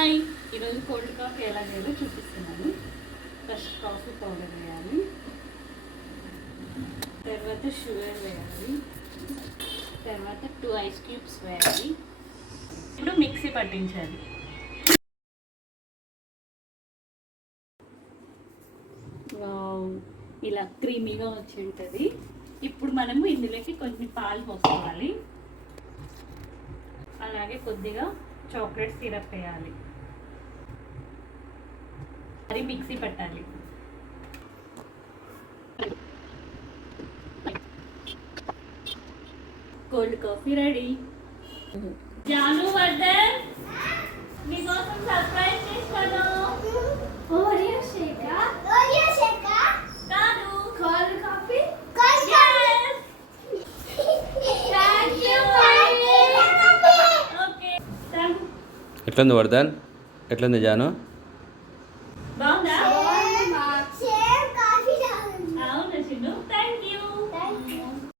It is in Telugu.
హాయ్, ఈరోజు కోల్డ్ కాఫీ ఎలా చేయాలో చూపిస్తున్నాను. ఫస్ట్ కాఫీ పౌడర్ వేయాలి, తర్వాత షుగర్ వేయాలి, తర్వాత 2 ఐస్ క్యూబ్స్ వేయాలి. ఇప్పుడు మిక్సీ పట్టించాలి. ఇలా క్రీమీగా వచ్చి ఉంటుంది. ఇప్పుడు మనము ఇందులోకి కొన్ని పాలు పోసుకోవాలి, అలాగే కొద్దిగా చాక్లెట్ సిరప్ వేయాలి, అది మిక్సీ పట్టాలి. Cold coffee ready. Janu Vardhan, మీకోసం సర్ప్రైజ్ చేస్తాను. ఓరియో షేక్ కాదు, cold coffee. Okay, thank you. ఎట్లుంది వర్ధన్? ఎట్లుంది జాను? బాగుందా? సేమ్ కాఫీ అవును చిన్ను.